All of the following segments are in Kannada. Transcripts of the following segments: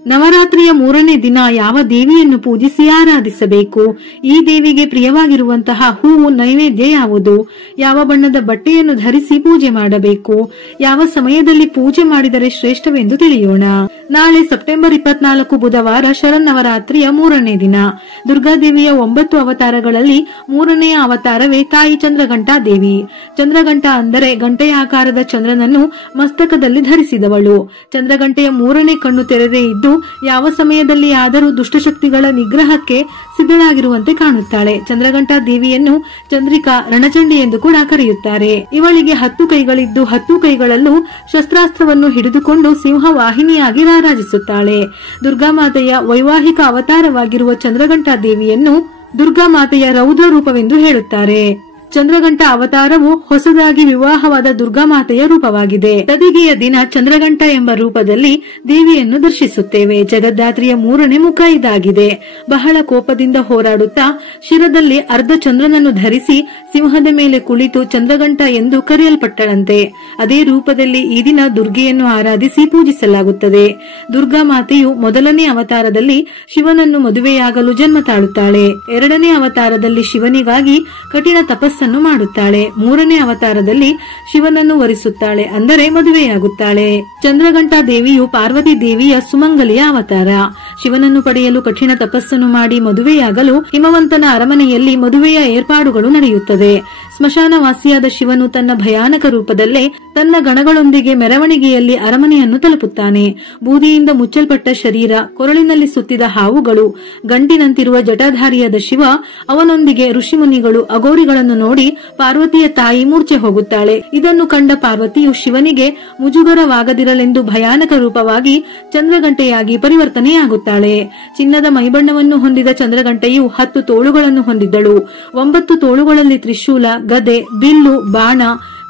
ನವರಾತ್ರಿಯ 3ನೇ ದಿನ ಯಾವ ದೇವಿಯನ್ನು ಪೂಜಿಸಿ ಆರಾಧಿಸಬೇಕು? ಈ ದೇವಿಗೆ ಪ್ರಿಯವಾಗಿರುವಂತಹ ಹೂವು ನೈವೇದ್ಯ ಯಾವುದು? ಯಾವ ಬಣ್ಣದ ಬಟ್ಟೆಯನ್ನು ಧರಿಸಿ ಪೂಜೆ ಮಾಡಬೇಕು? ಯಾವ ಸಮಯದಲ್ಲಿ ಪೂಜೆ ಮಾಡಿದರೆ ಶ್ರೇಷ್ಠವೆಂದು ತಿಳಿಯೋಣ. ನಾಳೆ ಸೆಪ್ಟೆಂಬರ್ 24 ಬುಧವಾರ ಶರನ್ನವರಾತ್ರಿಯ 3ನೇ ದಿನ. ದುರ್ಗಾದೇವಿಯ 9 ಅವತಾರಗಳಲ್ಲಿ 3ನೆಯ ಅವತಾರವೇ ತಾಯಿ ಚಂದ್ರಘಂಟಾ ದೇವಿ. ಚಂದ್ರಘಂಟ ಅಂದರೆ ಗಂಟೆಯ ಆಕಾರದ ಚಂದ್ರನನ್ನು ಮಸ್ತಕದಲ್ಲಿ ಧರಿಸಿದವಳು. ಚಂದ್ರಘಂಟೆಯ 3ನೇ ಕಣ್ಣು ತೆರೆದೇ ಇದ್ದು ಯಾವ ಸಮಯದಲ್ಲಿ ಆದರೂ ದುಷ್ಟಶಕ್ತಿಗಳ ನಿಗ್ರಹಕ್ಕೆ ಸಿದ್ಧಳಾಗಿರುವಂತೆ ಕಾಣುತ್ತಾಳೆ. ಚಂದ್ರಘಂಟಾ ದೇವಿಯನ್ನು ಚಂದ್ರಿಕಾ, ರಣಚಂಡಿ ಎಂದು ಕೂಡ ಕರೆಯುತ್ತಾರೆ. ಇವಳಿಗೆ 10 ಕೈಗಳಿದ್ದು 10 ಕೈಗಳಲ್ಲೂ ಶಸ್ತ್ರಾಸ್ತ್ರವನ್ನು ಹಿಡಿದುಕೊಂಡು ಸಿಂಹವಾಹಿನಿಯಾಗಿ ರಾರಾಜಿಸುತ್ತಾಳೆ. ದುರ್ಗಾಮಾತೆಯ ವೈವಾಹಿಕ ಅವತಾರವಾಗಿರುವ ಚಂದ್ರಘಂಟಾ ದೇವಿಯನ್ನು ದುರ್ಗಾಮಾತೆಯ ರೌದ್ರ ರೂಪವೆಂದು ಹೇಳುತ್ತಾರೆ. ಚಂದ್ರಘಂಟಾ ಅವತಾರವು ಹೊಸದಾಗಿ ವಿವಾಹವಾದ ದುರ್ಗಾಮಾತೆಯ ರೂಪವಾಗಿದೆ. ತದಿಗೆಯ ದಿನ ಚಂದ್ರಘಂಟಾ ಎಂಬ ರೂಪದಲ್ಲಿ ದೇವಿಯನ್ನು ದರ್ಶಿಸುತ್ತೇವೆ. ಜಗದ್ದಾತ್ರಿಯ 3ನೇ ಮುಖ ಇದಾಗಿದೆ. ಬಹಳ ಕೋಪದಿಂದ ಹೋರಾಡುತ್ತಾ ಶಿರದಲ್ಲಿ ಅರ್ಧ ಚಂದ್ರನನ್ನು ಧರಿಸಿ ಸಿಂಹದ ಮೇಲೆ ಕುಳಿತು ಚಂದ್ರಘಂಟಾ ಎಂದು ಕರೆಯಲ್ಪಟ್ಟಳಂತೆ. ಅದೇ ರೂಪದಲ್ಲಿ ಈ ದಿನ ದುರ್ಗೆಯನ್ನು ಆರಾಧಿಸಿ ಪೂಜಿಸಲಾಗುತ್ತದೆ. ದುರ್ಗಾಮಾತೆಯು 1ನೇ ಅವತಾರದಲ್ಲಿ ಶಿವನನ್ನು ಮದುವೆಯಾಗಲು ಜನ್ಮ ತಾಳುತ್ತಾಳೆ. 2ನೇ ಅವತಾರದಲ್ಲಿ ಶಿವನಿಗಾಗಿ ಕಠಿಣ ತಪಸ್ಸನ್ನು ಮಾಡುತ್ತಾಳೆ. 3ನೇ ಅವತಾರದಲ್ಲಿ ಶಿವನನ್ನು ವರಿಸುತ್ತಾಳೆ, ಅಂದರೆ ಮದುವೆಯಾಗುತ್ತಾಳೆ. ಚಂದ್ರಘಂಟಾ ದೇವಿಯು ಪಾರ್ವತಿ ದೇವಿಯ ಸುಮಂಗಲಿಯ ಅವತಾರ. ಶಿವನನ್ನು ಪಡೆಯಲು ಕಠಿಣ ತಪಸ್ಸನ್ನು ಮಾಡಿ ಮದುವೆಯಾಗಲು ಹಿಮವಂತನ ಅರಮನೆಯಲ್ಲಿ ಮದುವೆಯ ಏರ್ಪಾಡುಗಳು ನಡೆಯುತ್ತದೆ. ಸ್ಮಶಾನವಾಸಿಯಾದ ಶಿವನು ತನ್ನ ಭಯಾನಕ ರೂಪದಲ್ಲೇ ತನ್ನ ಗಣಗಳೊಂದಿಗೆ ಮೆರವಣಿಗೆಯಲ್ಲಿ ಅರಮನೆಯನ್ನು ತಲುಪುತ್ತಾನೆ. ಬೂದಿಯಿಂದ ಮುಚ್ಚಲ್ಪಟ್ಟ ಶರೀರ, ಕೊರಳಿನಲ್ಲಿ ಸುತ್ತಿದ ಹಾವುಗಳು, ಗಂಟಿನಂತಿರುವ ಜಟಾಧಾರಿಯಾದ ಶಿವ, ಅವನೊಂದಿಗೆ ಋಷಿಮುನಿಗಳು, ಅಗೋರಿಗಳನ್ನು ನೋಡಿ ಪಾರ್ವತಿಯ ತಾಯಿ ಮೂರ್ಛೆ ಹೋಗುತ್ತಾಳೆ. ಇದನ್ನು ಕಂಡ ಪಾರ್ವತಿಯು ಶಿವನಿಗೆ ಮುಜುಗರವಾಗದಿರಲೆಂದು ಭಯಾನಕ ರೂಪವಾಗಿ ಚಂದ್ರಘಂಟೆಯಾಗಿ ಪರಿವರ್ತನೆಯಾಗುತ್ತಾಳೆ. ಚಿನ್ನದ ಮೈಬಣ್ಣವನ್ನು ಹೊಂದಿದ ಚಂದ್ರಘಂಟೆಯು 10 ತೋಳುಗಳನ್ನು ಹೊಂದಿದ್ದಳು. 9 ತೋಳುಗಳಲ್ಲಿ ತ್ರಿಶೂಲ, ಗದೆ, ಬಿಲ್ಲು, ಬಾಣ,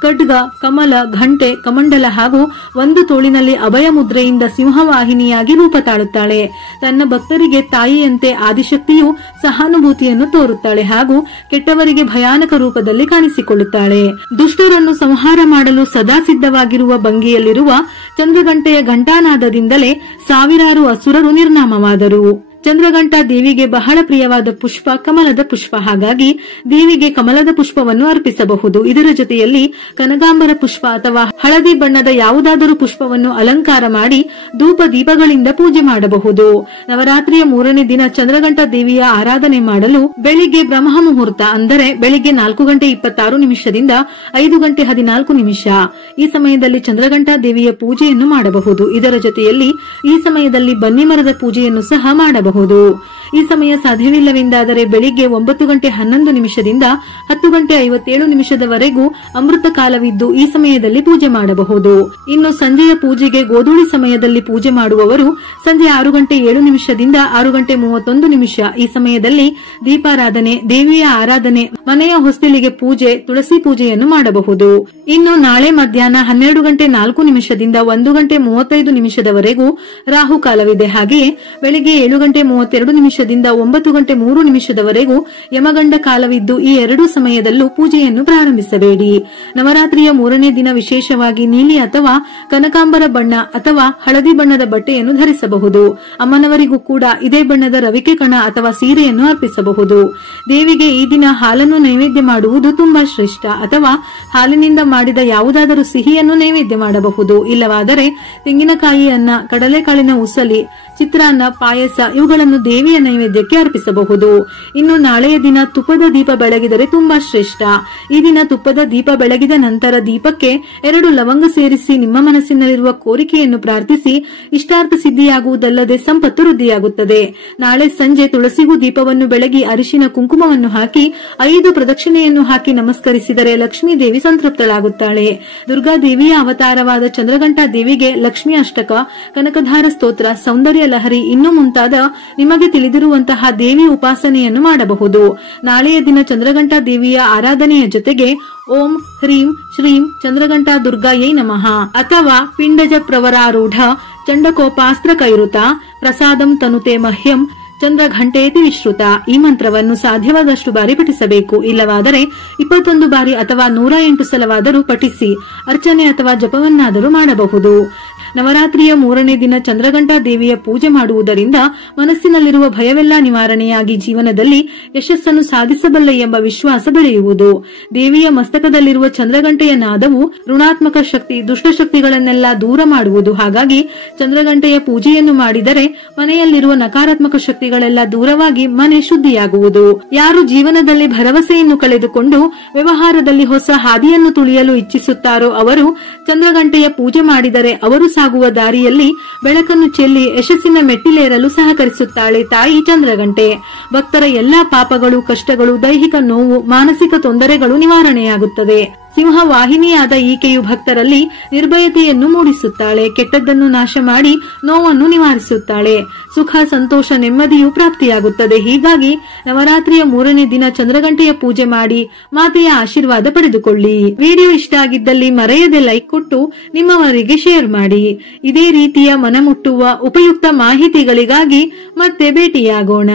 ಖಡ್ಗ, ಕಮಲ, ಘಂಟೆ, ಕಮಂಡಲ ಹಾಗೂ 1 ತೋಳಿನಲ್ಲಿ ಅಭಯ ಮುದ್ರೆಯಿಂದ ಸಿಂಹವಾಹಿನಿಯಾಗಿ ರೂಪ ತಾಳುತ್ತಾಳೆ. ತನ್ನ ಭಕ್ತರಿಗೆ ತಾಯಿಯಂತೆ ಆದಿಶಕ್ತಿಯು ಸಹಾನುಭೂತಿಯನ್ನು ತೋರುತ್ತಾಳೆ ಹಾಗೂ ಕೆಟ್ಟವರಿಗೆ ಭಯಾನಕ ರೂಪದಲ್ಲಿ ಕಾಣಿಸಿಕೊಳ್ಳುತ್ತಾಳೆ. ದುಷ್ಟರನ್ನು ಸಂಹಾರ ಮಾಡಲು ಸದಾ ಸಿದ್ಧವಾಗಿರುವ ಭಂಗಿಯಲ್ಲಿರುವ ಚಂದ್ರಘಂಟೆಯ ಘಂಟಾನಾದದಿಂದಲೇ ಸಾವಿರಾರು ಅಸುರರು ನಿರ್ನಾಮವಾದರು. ಚಂದ್ರಘಂಟಾ ದೇವಿಗೆ ಬಹಳ ಪ್ರಿಯವಾದ ಪುಷ್ಪ ಕಮಲದ ಪುಷ್ಪ. ಹಾಗಾಗಿ ದೇವಿಗೆ ಕಮಲದ ಪುಷ್ಪವನ್ನು ಅರ್ಪಿಸಬಹುದು. ಇದರ ಜೊತೆಯಲ್ಲಿ ಕನಕಾಂಬರ ಪುಷ್ಪ ಅಥವಾ ಹಳದಿ ಬಣ್ಣದ ಯಾವುದಾದರೂ ಪುಷ್ಪವನ್ನು ಅಲಂಕಾರ ಮಾಡಿ ಧೂಪ ದೀಪಗಳಿಂದ ಪೂಜೆ ಮಾಡಬಹುದು. ನವರಾತ್ರಿಯ 3ನೇ ದಿನ ಚಂದ್ರಘಂಟಾ ದೇವಿಯ ಆರಾಧನೆ ಮಾಡಲು ಬೆಳಿಗ್ಗೆ ಬ್ರಹ್ಮ ಮುಹೂರ್ತ, ಅಂದರೆ ಬೆಳಿಗ್ಗೆ 4:26 5:14 ಈ ಸಮಯದಲ್ಲಿ ಚಂದ್ರಘಂಟಾ ದೇವಿಯ ಪೂಜೆಯನ್ನು ಮಾಡಬಹುದು. ಇದರ ಜೊತೆಯಲ್ಲಿ ಈ ಸಮಯದಲ್ಲಿ ಬನ್ನಿ ಮರದ ಪೂಜೆಯನ್ನು ಸಹ ಮಾಡಬಹುದು. ಈ ಸಮಯ ಸಾಧ್ಯವಿಲ್ಲವೆಂದಾದರೆ ಬೆಳಿಗ್ಗೆ 9:11 10:57 ಅಮೃತ ಕಾಲವಿದ್ದು ಈ ಸಮಯದಲ್ಲಿ ಪೂಜೆ ಮಾಡಬಹುದು. ಇನ್ನು ಸಂಜೆಯ ಪೂಜೆಗೆ ಗೋಧೂಳಿ ಸಮಯದಲ್ಲಿ ಪೂಜೆ ಮಾಡುವವರು ಸಂಜೆ 6:07 6:31 ಈ ಸಮಯದಲ್ಲಿ ದೀಪಾರಾಧನೆ, ದೇವಿಯ ಆರಾಧನೆ, ಮನೆಯ ಹೊಸ್ತಿಲಿಗೆ ಪೂಜೆ, ತುಳಸಿ ಪೂಜೆಯನ್ನು ಮಾಡಬಹುದು. ಇನ್ನು ನಾಳೆ ಮಧ್ಯಾಹ್ನ 12:04 1:35 ರಾಹುಕಾಲವಿದೆ. ಹಾಗೆಯೇ ಬೆಳಿಗ್ಗೆ 7:32 9:03 ಯಮಗಂಡ ಕಾಲವಿದ್ದು ಈ 2 ಸಮಯದಲ್ಲೂ ಪೂಜೆಯನ್ನು ಪ್ರಾರಂಭಿಸಬೇಡಿ. ನವರಾತ್ರಿಯ 3ನೇ ದಿನ ವಿಶೇಷವಾಗಿ ನೀಲಿ ಅಥವಾ ಕನಕಾಂಬರ ಬಣ್ಣ ಅಥವಾ ಹಳದಿ ಬಣ್ಣದ ಬಟ್ಟೆಯನ್ನು ಧರಿಸಬಹುದು. ಅಮ್ಮನವರಿಗೂ ಕೂಡ ಇದೇ ಬಣ್ಣದ ರವಿಕೆ ಕಣ ಅಥವಾ ಸೀರೆಯನ್ನು ಅರ್ಪಿಸಬಹುದು. ದೇವಿಗೆ ಈ ದಿನ ಹಾಲನ್ನು ನೈವೇದ್ಯ ಮಾಡುವುದು ತುಂಬಾ ಶ್ರೇಷ್ಠ. ಅಥವಾ ಹಾಲಿನಿಂದ ಮಾಡಿದ ಯಾವುದಾದರೂ ಸಿಹಿಯನ್ನು ನೈವೇದ್ಯ ಮಾಡಬಹುದು. ಇಲ್ಲವಾದರೆ ತೆಂಗಿನಕಾಯಿ ಅನ್ನ, ಕಡಲೆಕಾಳಿನ ಉಸಲಿ, ಚಿತ್ರಾನ್ನ, ಪಾಯಸ ಇವುಗಳನ್ನು ದೇವಿಯ ನೈವೇದ್ಯಕ್ಕೆ ಅರ್ಪಿಸಬಹುದು. ಇನ್ನು ನಾಳೆಯ ದಿನ ತುಪ್ಪದ ದೀಪ ಬೆಳಗಿದರೆ ತುಂಬಾ ಶ್ರೇಷ್ಠ. ಈ ದಿನ ತುಪ್ಪದ ದೀಪ ಬೆಳಗಿದ ನಂತರ ದೀಪಕ್ಕೆ 2 ಲವಂಗ ಸೇರಿಸಿ ನಿಮ್ಮ ಮನಸ್ಸಿನಲ್ಲಿರುವ ಕೋರಿಕೆಯನ್ನು ಪ್ರಾರ್ಥಿಸಿ ಇಷ್ಟಾರ್ಥ ಸಿದ್ಧಿಯಾಗುವುದಲ್ಲದೆ ಸಂಪತ್ತು ವೃದ್ಧಿಯಾಗುತ್ತದೆ. ನಾಳೆ ಸಂಜೆ ತುಳಸಿಗೂ ದೀಪವನ್ನು ಬೆಳಗಿ ಅರಿಶಿನ ಕುಂಕುಮವನ್ನು ಹಾಕಿ 5 ಪ್ರದಕ್ಷಿಣೆಯನ್ನು ಹಾಕಿ ನಮಸ್ಕರಿಸಿದರೆ ಲಕ್ಷ್ಮೀ ದೇವಿ ಸಂತೃಪ್ತಳಾಗುತ್ತಾಳೆ. ದುರ್ಗಾದೇವಿಯ ಅವತಾರವಾದ ಚಂದ್ರಘಂಟಾ ದೇವಿಗೆ ಲಕ್ಷ್ಮೀ ಅಷ್ಟಕ, ಕನಕಧಾರ ಸ್ತೋತ್ರ, ಸೌಂದರ್ಯ ಲಹರಿ ಇನ್ನೂ ಮುಂತಾದ ನಿಮಗೆ ತಿಳಿದಿರುವಂತಹ ದೇವಿ ಉಪಾಸನೆಯನ್ನು ಮಾಡಬಹುದು. ನಾಳೆಯ ದಿನ ಚಂದ್ರಘಂಟಾ ದೇವಿಯ ಆರಾಧನೆಯ ಜೊತೆಗೆ ಓಂ ಹ್ರೀಂ ಶ್ರೀಂ ಚಂದ್ರಘಂಟಾ ದುರ್ಗಾಯೈ ನಮಃ ಅಥವಾ ಪಿಂಡಜ ಪ್ರವರಾರೂಢ ಚಂಡಕೋಪಾಸ್ತ್ರ ಕೈರುತ ಪ್ರಸಾದಂ ತನುತೆ ಮಹ್ಯಂ ಚಂದ್ರಘಂಟೇತಿ ವಿಶ್ರುತ ಈ ಮಂತ್ರವನ್ನು ಸಾಧ್ಯವಾದಷ್ಟು ಬಾರಿ ಪಠಿಸಬೇಕು. ಇಲ್ಲವಾದರೆ 21 ಬಾರಿ ಅಥವಾ 108 ಸಲವಾದರೂ ಪಠಿಸಿ ಅರ್ಚನೆ ಅಥವಾ ಜಪವನ್ನಾದರೂ ಮಾಡಬಹುದು. ನವರಾತ್ರಿಯ 3ನೇ ದಿನ ಚಂದ್ರಘಂಟಾ ದೇವಿಯ ಪೂಜೆ ಮಾಡುವುದರಿಂದ ಮನಸ್ಸಿನಲ್ಲಿರುವ ಭಯವೆಲ್ಲ ನಿವಾರಣೆಯಾಗಿ ಜೀವನದಲ್ಲಿ ಯಶಸ್ಸನ್ನು ಸಾಧಿಸಬಲ್ಲ ಎಂಬ ವಿಶ್ವಾಸ ಬೆಳೆಯುವುದು. ದೇವಿಯ ಮಸ್ತಕದಲ್ಲಿರುವ ಚಂದ್ರಘಂಟೆಯ ನಾದವು ಋಣಾತ್ಮಕ ಶಕ್ತಿ, ದುಷ್ಟಶಕ್ತಿಗಳನ್ನೆಲ್ಲ ದೂರ ಮಾಡುವುದು. ಹಾಗಾಗಿ ಚಂದ್ರಘಂಟೆಯ ಪೂಜೆಯನ್ನು ಮಾಡಿದರೆ ಮನೆಯಲ್ಲಿರುವ ನಕಾರಾತ್ಮಕ ಶಕ್ತಿಗಳೆಲ್ಲ ದೂರವಾಗಿ ಮನೆ ಶುದ್ಧಿಯಾಗುವುದು. ಯಾರು ಜೀವನದಲ್ಲಿ ಭರವಸೆಯನ್ನು ಕಳೆದುಕೊಂಡು ವ್ಯವಹಾರದಲ್ಲಿ ಹೊಸ ಹಾದಿಯನ್ನು ತುಳಿಯಲು ಇಚ್ಛಿಸುತ್ತಾರೋ ಅವರು ಚಂದ್ರಘಂಟೆಯ ಪೂಜೆ ಮಾಡಿದರೆ ಅವರು ಸಾಗುವ ದಾರಿಯಲ್ಲಿ ಬೆಳಕನ್ನು ಚೆಲ್ಲಿ ಯಶಸ್ಸಿನ ಮೆಟ್ಟಿಲೇರಲು ಸಹಕರಿಸುತ್ತಾಳೆ ತಾಯಿ ಚಂದ್ರಘಂಟೆ. ಭಕ್ತರ ಎಲ್ಲಾ ಪಾಪಗಳು, ಕಷ್ಟಗಳು, ದೈಹಿಕ ನೋವು, ಮಾನಸಿಕ ತೊಂದರೆಗಳು ನಿವಾರಣೆಯಾಗುತ್ತದೆ. ಸಿಂಹ ವಾಹಿನಿಯಾದ ಈಕೆಯು ಭಕ್ತರಲ್ಲಿ ನಿರ್ಭಯತೆಯನ್ನು ಮೂಡಿಸುತ್ತಾಳೆ. ಕೆಟ್ಟದ್ದನ್ನು ನಾಶ ಮಾಡಿ ನೋವನ್ನು ನಿವಾರಿಸುತ್ತಾಳೆ. ಸುಖ, ಸಂತೋಷ, ನೆಮ್ಮದಿಯು ಪ್ರಾಪ್ತಿಯಾಗುತ್ತದೆ. ಹೀಗಾಗಿ ನವರಾತ್ರಿಯ 3ನೇ ದಿನ ಚಂದ್ರಘಂಟೆಯ ಪೂಜೆ ಮಾಡಿ ಮಾತೆಯ ಆಶೀರ್ವಾದ ಪಡೆದುಕೊಳ್ಳಿ. ವಿಡಿಯೋ ಇಷ್ಟ ಆಗಿದ್ದಲ್ಲಿ ಮರೆಯದೆ ಲೈಕ್ ಕೊಟ್ಟು ನಿಮ್ಮವರಿಗೆ ಶೇರ್ ಮಾಡಿ. ಇದೇ ರೀತಿಯ ಮನಮುಟ್ಟುವ ಉಪಯುಕ್ತ ಮಾಹಿತಿಗಳಿಗಾಗಿ ಮತ್ತೆ ಭೇಟಿಯಾಗೋಣ.